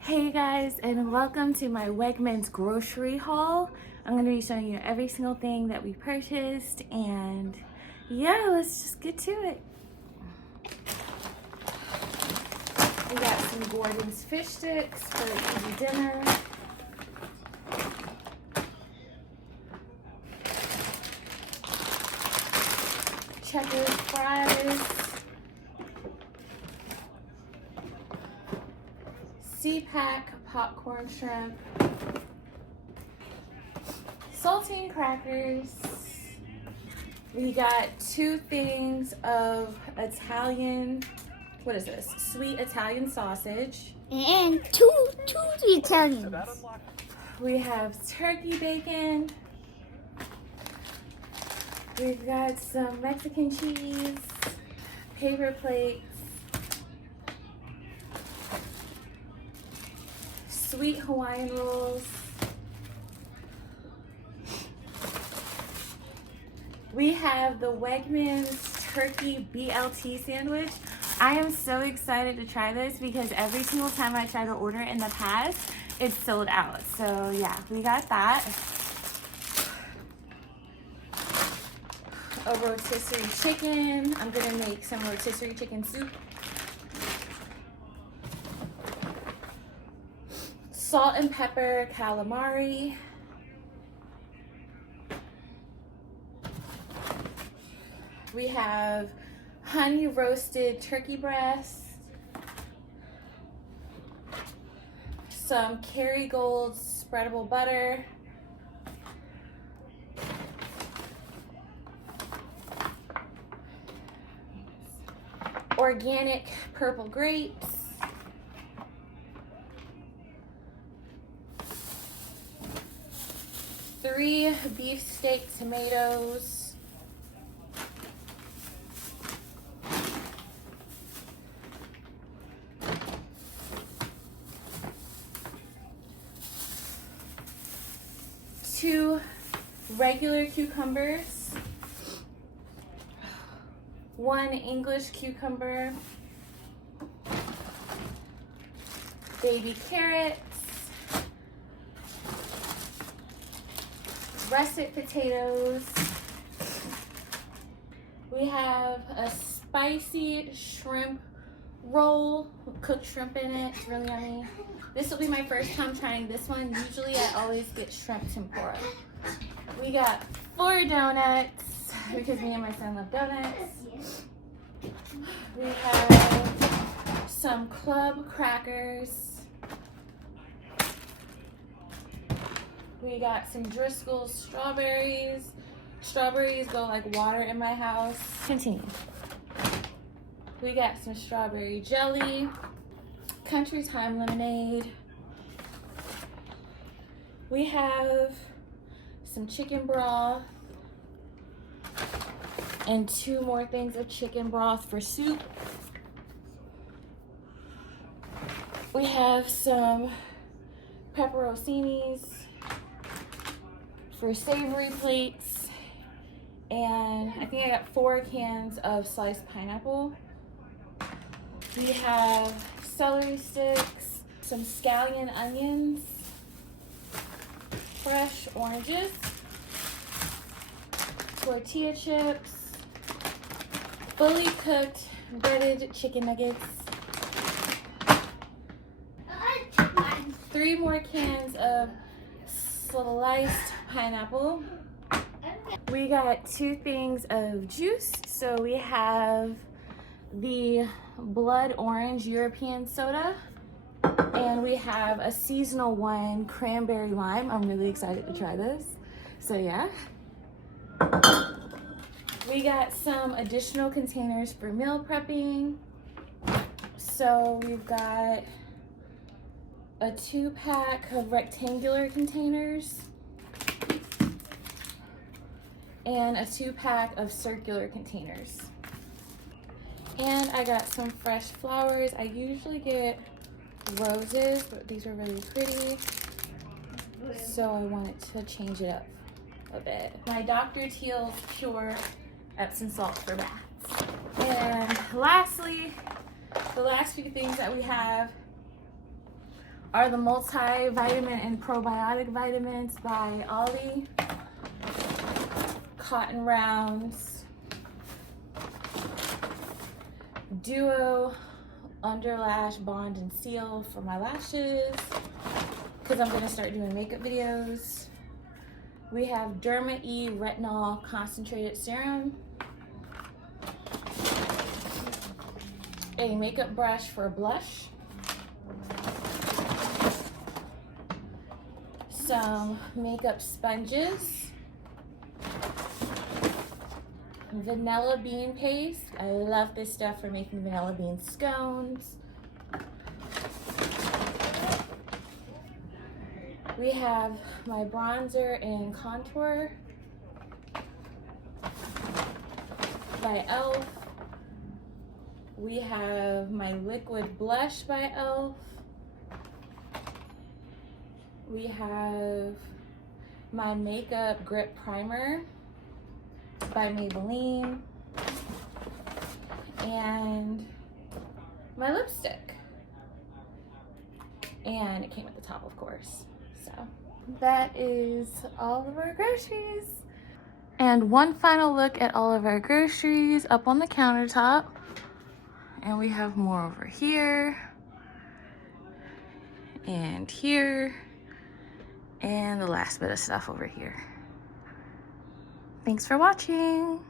Hey guys, and welcome to my Wegmans grocery haul. I'm going to be showing you every single thing that we purchased, and yeah, let's just get to it. We got some Gordon's fish sticks for easy dinner. Checkers fries. C-Pack popcorn shrimp. Saltine crackers. We got 2 things of Italian, what is this? Sweet Italian sausage. And two Italians. We have turkey bacon. We've got some Mexican cheese, paper plates, sweet Hawaiian rolls. We have the Wegmans turkey BLT sandwich. I am so excited to try this because every single time I try to order it in the past, it's sold out. So yeah, we got that. A rotisserie chicken. I'm gonna make some rotisserie chicken soup. Salt and pepper calamari. We have honey roasted turkey breast. Some Kerrygold spreadable butter. Organic purple grapes. Three beefsteak tomatoes. Two regular cucumbers. 1 English cucumber. Baby carrots. Russet potatoes. We have a spicy shrimp roll with cooked shrimp in it. It's really yummy. This will be my first time trying this one. Usually I always get shrimp tempura. We got 4 donuts because me and my son love donuts. We have some club crackers. We got some Driscoll's strawberries. Strawberries go like water in my house. Continue. We got some strawberry jelly. Country Time lemonade. We have some chicken broth. And 2 more things of chicken broth for soup. We have some pepperoncinis for savory plates. And I think I got 4 cans of sliced pineapple. We have celery sticks, some scallion onions, fresh oranges, tortilla chips, fully cooked breaded chicken nuggets, 3 more cans of sliced pineapple. We got 2 things of juice. So we have the blood orange European soda, and we have a seasonal one, cranberry lime. I'm really excited to try this. So yeah. We got some additional containers for meal prepping. So we've got a 2-pack of rectangular containers and a 2-pack of circular containers. And I got some fresh flowers. I usually get roses, but these are really pretty. So I wanted to change it up a bit. My Dr. Teal's Pure Epsom salt for baths. And lastly, the last few things that we have are the multivitamin and probiotic vitamins by Aldi. Cotton Rounds. Duo Underlash Bond and Seal for my lashes, because I'm going to start doing makeup videos. We have Derma E Retinol Concentrated Serum. A makeup brush for blush. Some makeup sponges. Vanilla bean paste. I love this stuff for making vanilla bean scones. We have my bronzer and contour by e.l.f. We have my liquid blush by e.l.f. We have my makeup grip primer by Maybelline, and my lipstick, and it came at the top, of course. So that is all of our groceries, and one final look at all of our groceries up on the countertop, and we have more over here and here and the last bit of stuff over here. Thanks for watching.